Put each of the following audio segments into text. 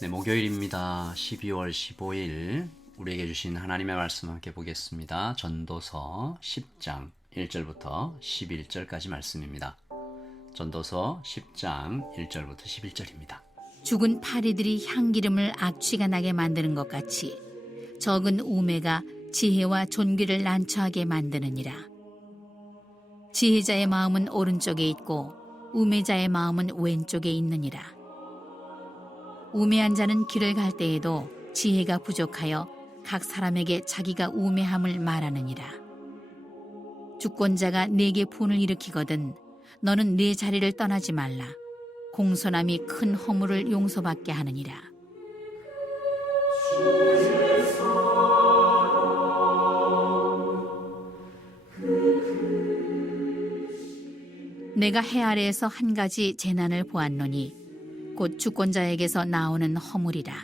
네, 목요일입니다. 12월 15일 우리에게 주신 하나님의 말씀 함께 보겠습니다. 전도서 10장 1절부터 11절까지 말씀입니다. 전도서 10장 1절부터 11절입니다. 죽은 파리들이 향기름을 악취가 나게 만드는 것 같이 적은 우매가 지혜와 존귀를 난처하게 만드느니라. 지혜자의 마음은 오른쪽에 있고 우매자의 마음은 왼쪽에 있느니라. 우매한 자는 길을 갈 때에도 지혜가 부족하여 각 사람에게 자기가 우매함을 말하느니라. 주권자가 네게 분을 일으키거든 너는 네 자리를 떠나지 말라. 공손함이 큰 허물을 용서받게 하느니라. 내가 해 아래에서 한 가지 재난을 보았노니 곧 주권자에게서 나오는 허물이라.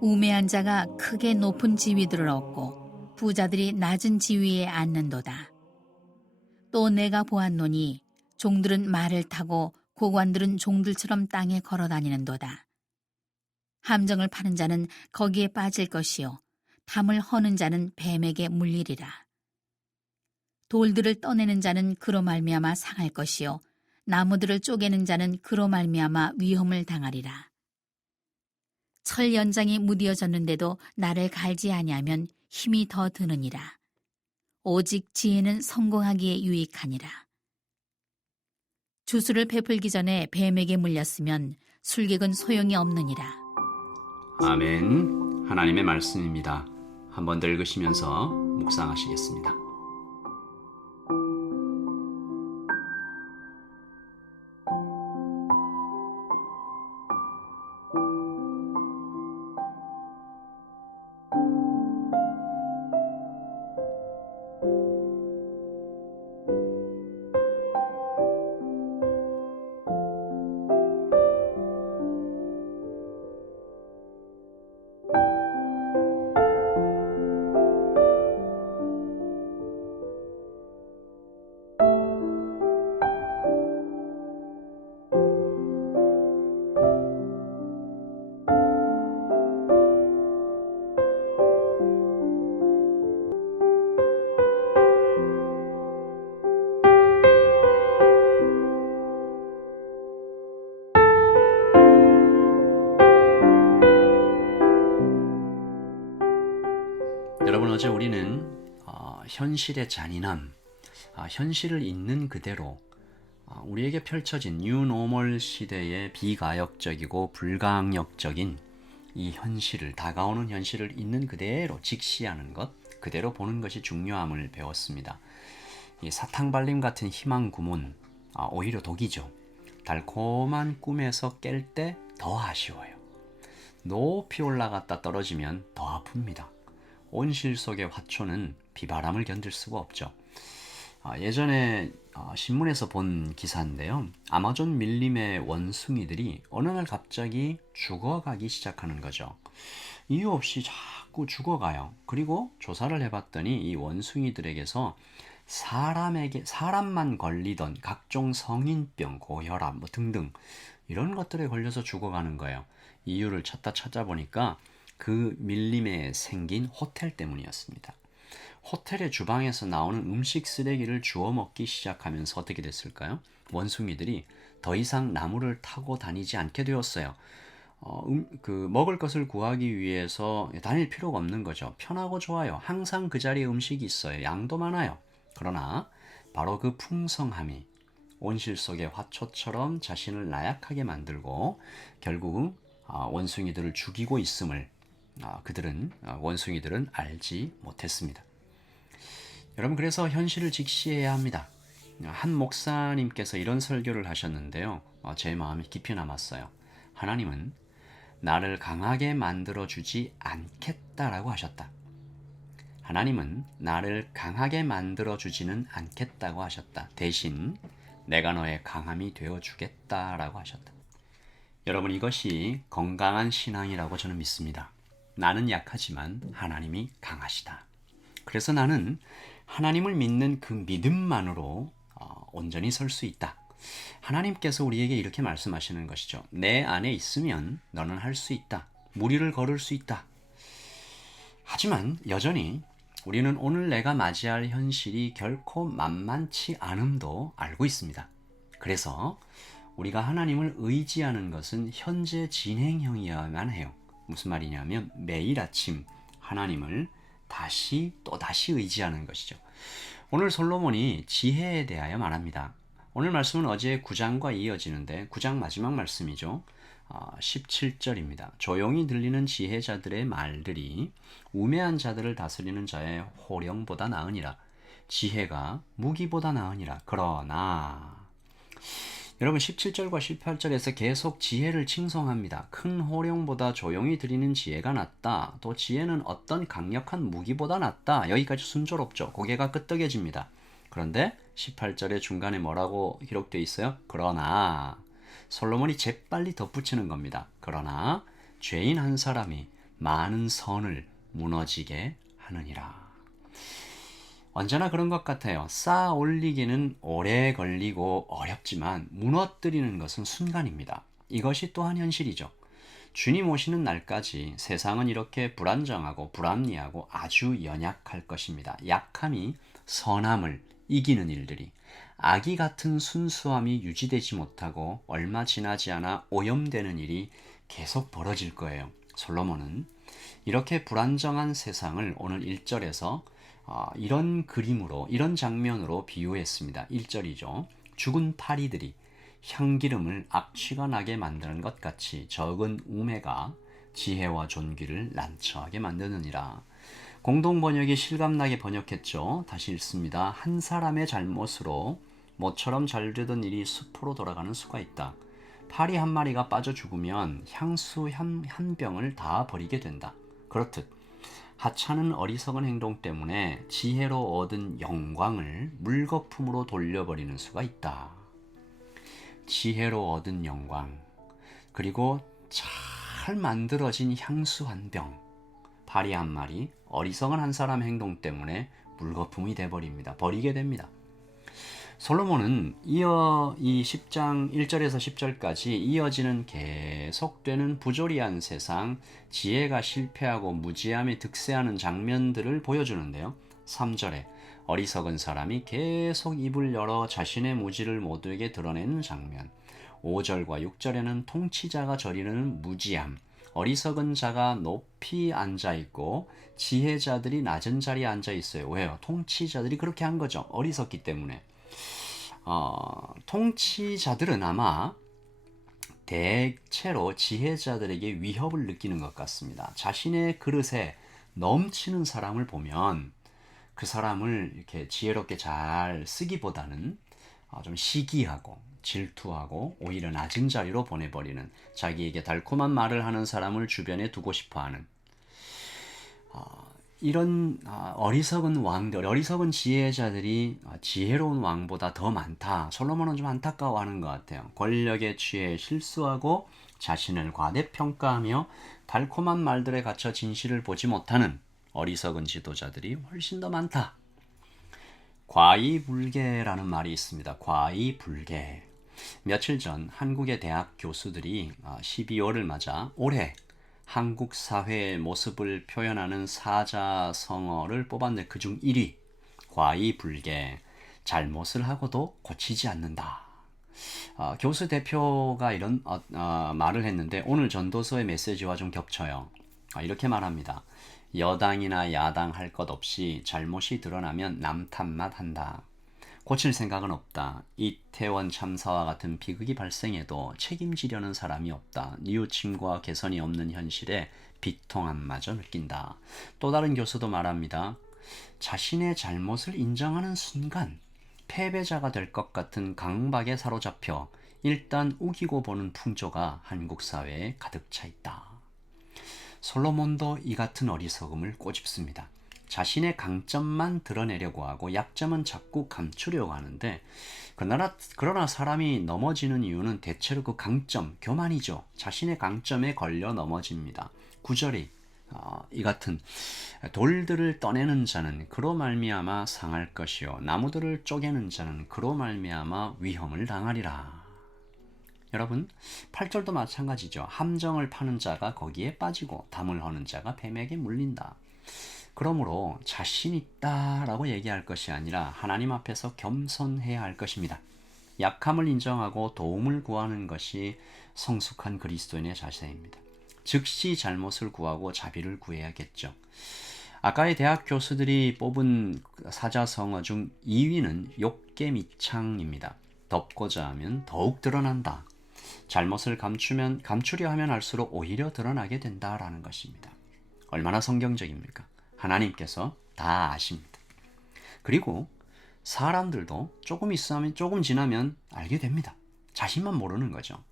우매한 자가 크게 높은 지위들을 얻고 부자들이 낮은 지위에 앉는도다. 또 내가 보았노니 종들은 말을 타고 고관들은 종들처럼 땅에 걸어다니는도다. 함정을 파는 자는 거기에 빠질 것이요 담을 허는 자는 뱀에게 물리리라. 돌들을 떠내는 자는 그로 말미암아 상할 것이요 나무들을 쪼개는 자는 그로 말미암아 위험을 당하리라. 철 연장이 무디어졌는데도 나를 갈지 아니하면 힘이 더 드느니라. 오직 지혜는 성공하기에 유익하니라. 주술을 베풀기 전에 뱀에게 물렸으면 술객은 소용이 없느니라. 아멘. 하나님의 말씀입니다. 한 번 더 읽으시면서 묵상하시겠습니다. 여러분, 어제 우리는 현실의 잔인함, 현실을 있는 그대로 우리에게 펼쳐진 뉴노멀 시대의 비가역적이고 불가항력적인 이 현실을, 다가오는 현실을 있는 그대로 직시하는 것, 그대로 보는 것이 중요함을 배웠습니다. 이 사탕발림 같은 희망 구몬, 오히려 독이죠. 달콤한 꿈에서 깰 때 더 아쉬워요. 높이 올라갔다 떨어지면 더 아픕니다. 온실 속의 화초는 비바람을 견딜 수가 없죠. 예전에 신문에서 본 기사인데요. 아마존 밀림의 원숭이들이 어느 날 갑자기 죽어가기 시작하는 거죠. 이유 없이 자꾸 죽어가요. 그리고 조사를 해봤더니 이 원숭이들에게서 사람만 걸리던 각종 성인병, 고혈압 등등 이런 것들에 걸려서 죽어가는 거예요. 이유를 찾아보니까 그 밀림에 생긴 호텔 때문이었습니다. 호텔의 주방에서 나오는 음식 쓰레기를 주워 먹기 시작하면서 어떻게 됐을까요? 원숭이들이 더 이상 나무를 타고 다니지 않게 되었어요. 먹을 것을 구하기 위해서 다닐 필요가 없는 거죠. 편하고 좋아요. 항상 그 자리에 음식이 있어요. 양도 많아요. 그러나 바로 그 풍성함이 온실 속의 화초처럼 자신을 나약하게 만들고 결국 원숭이들을 죽이고 있음을 원숭이들은 알지 못했습니다. 여러분, 그래서 현실을 직시해야 합니다. 한 목사님께서 이런 설교를 하셨는데요. 제 마음에 깊이 남았어요. 하나님은 나를 강하게 만들어주지 않겠다라고 하셨다. 하나님은 나를 강하게 만들어주지는 않겠다고 하셨다. 대신 내가 너의 강함이 되어주겠다라고 하셨다. 여러분, 이것이 건강한 신앙이라고 저는 믿습니다. 나는 약하지만 하나님이 강하시다. 그래서 나는 하나님을 믿는 그 믿음만으로 온전히 설 수 있다. 하나님께서 우리에게 이렇게 말씀하시는 것이죠. 내 안에 있으면 너는 할 수 있다. 무리를 걸을 수 있다. 하지만 여전히 우리는 오늘 내가 맞이할 현실이 결코 만만치 않음도 알고 있습니다. 그래서 우리가 하나님을 의지하는 것은 현재 진행형이어야만 해요. 무슨 말이냐면 매일 아침 하나님을 또다시 의지하는 것이죠. 오늘 솔로몬이 지혜에 대하여 말합니다. 오늘 말씀은 어제 9장과 이어지는데 9장 마지막 말씀이죠. 17절입니다. 조용히 들리는 지혜자들의 말들이 우매한 자들을 다스리는 자의 호령보다 나으니라. 지혜가 무기보다 나으니라. 그러나 여러분 17절과 18절에서 계속 지혜를 칭송합니다. 큰 호령보다 조용히 들리는 지혜가 낫다. 또 지혜는 어떤 강력한 무기보다 낫다. 여기까지 순조롭죠. 고개가 끄덕여집니다. 그런데 18절의 중간에 뭐라고 기록되어 있어요? 그러나 솔로몬이 재빨리 덧붙이는 겁니다. 그러나 죄인 한 사람이 많은 선을 무너지게 하느니라. 언제나 그런 것 같아요. 쌓아 올리기는 오래 걸리고 어렵지만 무너뜨리는 것은 순간입니다. 이것이 또한 현실이죠. 주님 오시는 날까지 세상은 이렇게 불안정하고 불합리하고 아주 연약할 것입니다. 약함이 선함을 이기는 일들이, 아기 같은 순수함이 유지되지 못하고 얼마 지나지 않아 오염되는 일이 계속 벌어질 거예요. 솔로몬은 이렇게 불안정한 세상을 오늘 1절에서 이런 그림으로, 이런 장면으로 비유했습니다. 1절이죠. 죽은 파리들이 향기름을 악취가 나게 만드는 것 같이 적은 우매가 지혜와 존귀를 난처하게 만드느니라. 공동 번역이 실감나게 번역했죠. 다시 읽습니다. 한 사람의 잘못으로 모처럼 잘 되던 일이 숲으로 돌아가는 수가 있다. 파리 한 마리가 빠져 죽으면 향수 한 병을 다 버리게 된다. 그렇듯 하찮은 어리석은 행동 때문에 지혜로 얻은 영광을 물거품으로 돌려버리는 수가 있다. 지혜로 얻은 영광, 그리고 잘 만들어진 향수 한 병, 파리 한 마리, 어리석은 한 사람 행동 때문에 물거품이 돼버립니다. 버리게 됩니다. 솔로몬은 이 10장 1절에서 10절까지 이어지는 계속되는 부조리한 세상, 지혜가 실패하고 무지함이 득세하는 장면들을 보여주는데요. 3절에 어리석은 사람이 계속 입을 열어 자신의 무지를 모두에게 드러내는 장면, 5절과 6절에는 통치자가 저리는 무지함, 어리석은 자가 높이 앉아있고 지혜자들이 낮은 자리에 앉아있어요. 왜요? 통치자들이 그렇게 한 거죠. 어리석기 때문에. 통치자들은 아마 대체로 지혜자들에게 위협을 느끼는 것 같습니다. 자신의 그릇에 넘치는 사람을 보면 그 사람을 이렇게 지혜롭게 잘 쓰기보다는 좀 시기하고 질투하고 오히려 낮은 자리로 보내버리는, 자기에게 달콤한 말을 하는 사람을 주변에 두고 싶어하는 이런 어리석은 왕들, 어리석은 지혜자들이 지혜로운 왕보다 더 많다. 솔로몬은 좀 안타까워하는 것 같아요. 권력에 취해 실수하고 자신을 과대평가하며 달콤한 말들에 갇혀 진실을 보지 못하는 어리석은 지도자들이 훨씬 더 많다. 과이불개라는 말이 있습니다. 과이불개. 며칠 전 한국의 대학 교수들이 12월을 맞아 올해 한국 사회의 모습을 표현하는 사자성어를 뽑았는데 그중 1위, 과이불개, 잘못을 하고도 고치지 않는다. 교수 대표가 이런 말을 했는데 오늘 전도서의 메시지와 좀 겹쳐요. 이렇게 말합니다. 여당이나 야당 할 것 없이 잘못이 드러나면 남 탓만 한다. 고칠 생각은 없다. 이태원 참사와 같은 비극이 발생해도 책임지려는 사람이 없다. 뉘우침과 개선이 없는 현실에 비통함마저 느낀다. 또 다른 교수도 말합니다. 자신의 잘못을 인정하는 순간 패배자가 될 것 같은 강박에 사로잡혀 일단 우기고 보는 풍조가 한국 사회에 가득 차 있다. 솔로몬도 이 같은 어리석음을 꼬집습니다. 자신의 강점만 드러내려고 하고 약점은 자꾸 감추려고 하는데 그러나 사람이 넘어지는 이유는 대체로 그 강점, 교만이죠. 자신의 강점에 걸려 넘어집니다. 9절이 이 같은 돌들을 떠내는 자는 그로 말미암아 상할 것이요 나무들을 쪼개는 자는 그로 말미암아 위험을 당하리라. 여러분 8절도 마찬가지죠. 함정을 파는 자가 거기에 빠지고 담을 허는 자가 뱀에게 물린다. 그러므로 자신 있다라고 얘기할 것이 아니라 하나님 앞에서 겸손해야 할 것입니다. 약함을 인정하고 도움을 구하는 것이 성숙한 그리스도인의 자세입니다. 즉시 잘못을 구하고 자비를 구해야겠죠. 아까의 대학 교수들이 뽑은 사자성어 중 2위는 욕계미창입니다. 덮고자 하면 더욱 드러난다. 잘못을 감추려 하면 할수록 오히려 드러나게 된다라는 것입니다. 얼마나 성경적입니까? 하나님께서 다 아십니다. 그리고 사람들도 조금 지나면 알게 됩니다. 자신만 모르는 거죠.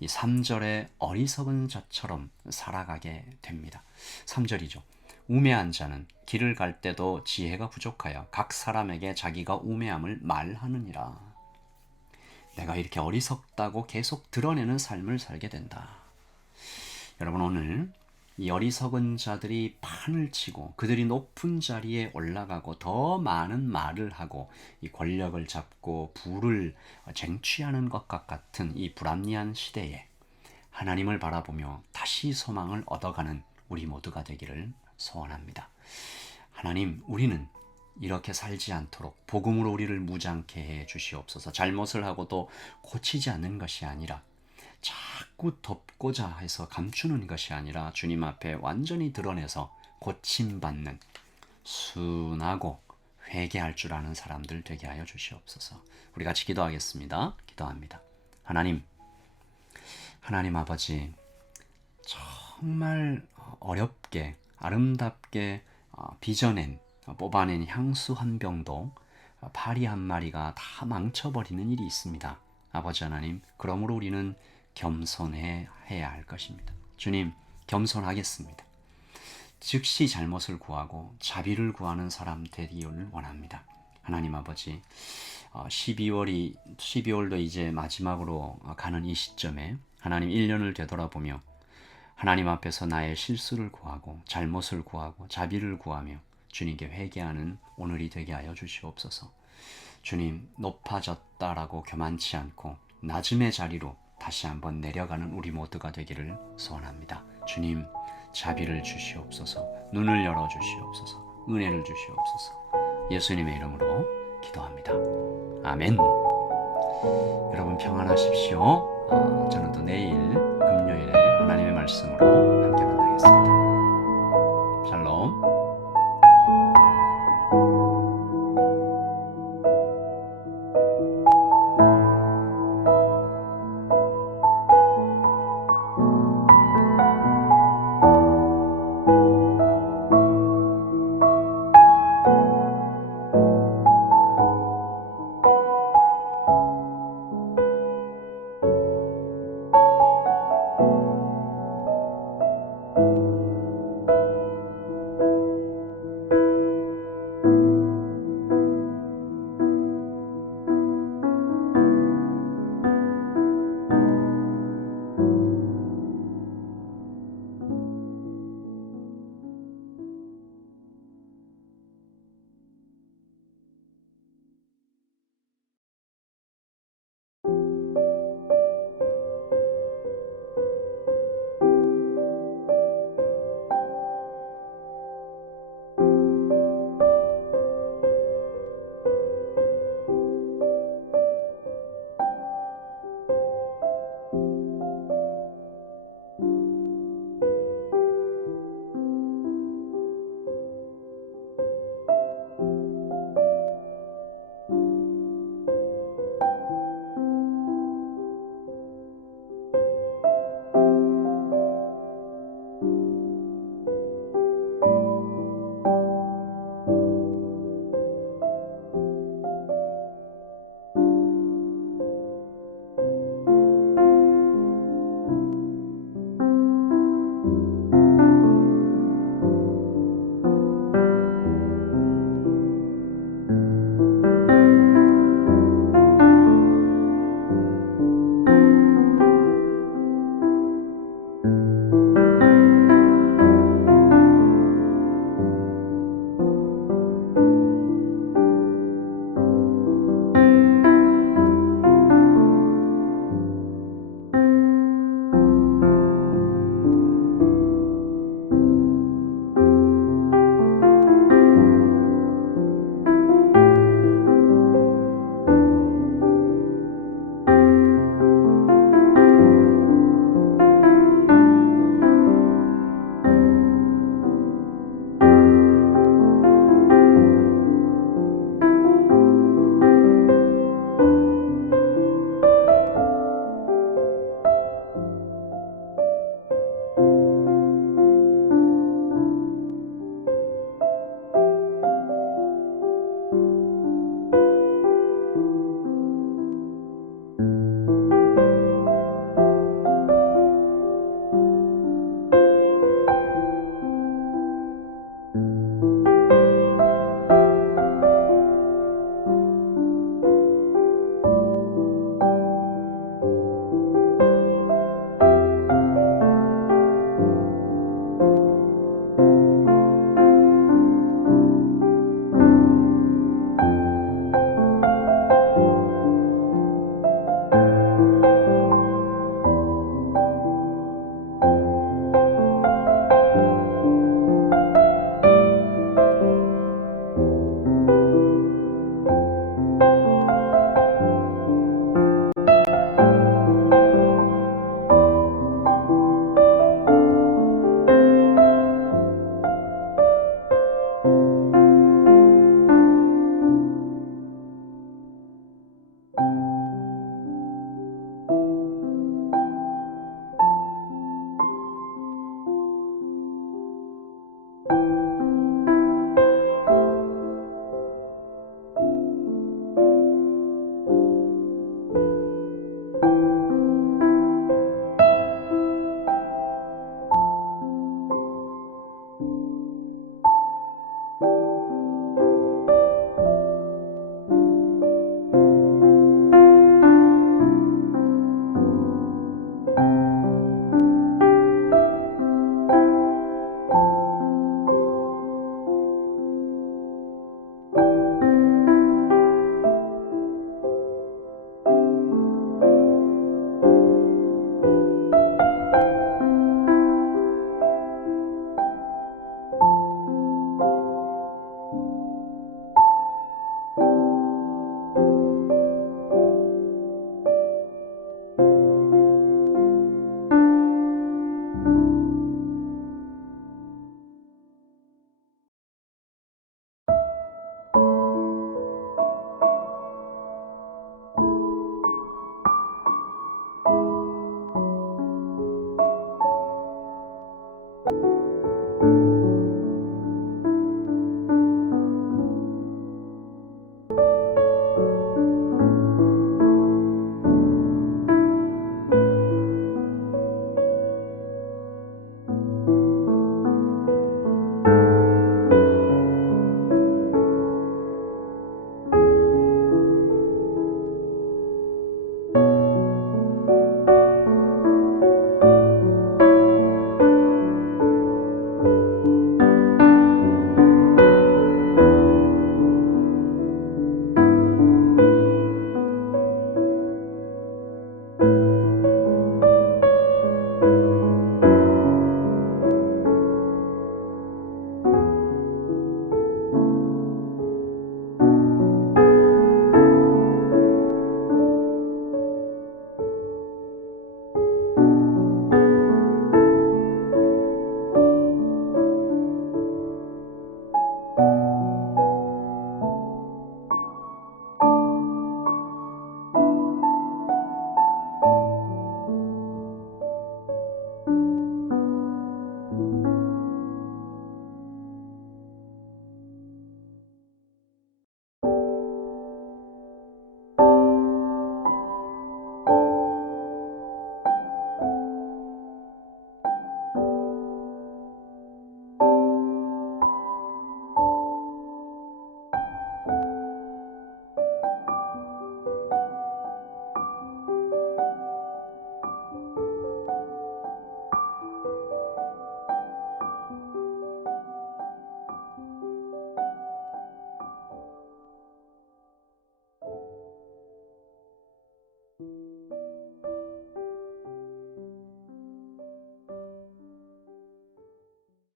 이 3절의 어리석은 자처럼 살아가게 됩니다. 3절이죠. 우매한 자는 길을 갈 때도 지혜가 부족하여 각 사람에게 자기가 우매함을 말하느니라. 내가 이렇게 어리석다고 계속 드러내는 삶을 살게 된다. 여러분 오늘 이 어리석은 자들이 판을 치고 그들이 높은 자리에 올라가고 더 많은 말을 하고 이 권력을 잡고 부를 쟁취하는 것과 같은 이 불합리한 시대에 하나님을 바라보며 다시 소망을 얻어가는 우리 모두가 되기를 소원합니다. 하나님, 우리는 이렇게 살지 않도록 복음으로 우리를 무장케 해 주시옵소서. 잘못을 하고도 고치지 않는 것이 아니라 자꾸 덮고자 해서 감추는 것이 아니라 주님 앞에 완전히 드러내서 고침받는 순하고 회개할 줄 아는 사람들 되게 하여 주시옵소서. 우리 같이 기도하겠습니다. 기도합니다. 하나님 아버지, 정말 어렵게 아름답게 빚어낸 뽑아낸 향수 한 병도 파리 한 마리가 다 망쳐버리는 일이 있습니다. 아버지 하나님, 그러므로 우리는 겸손해야 할 것입니다. 주님, 겸손하겠습니다. 즉시 잘못을 구하고 자비를 구하는 사람 되기를 원합니다. 하나님 아버지, 12월도 이제 마지막으로 가는 이 시점에 하나님 1년을 되돌아보며 하나님 앞에서 나의 실수를 구하고 잘못을 구하고 자비를 구하며 주님께 회개하는 오늘이 되게 하여 주시옵소서. 주님, 높아졌다라고 교만치 않고 낮음의 자리로 다시 한번 내려가는 우리 모두가 되기를 소원합니다. 주님, 자비를 주시옵소서. 눈을 열어주시옵소서. 은혜를 주시옵소서. 예수님의 이름으로 기도합니다. 아멘. 여러분 평안하십시오. 저는 또 내일 금요일에 하나님의 말씀으로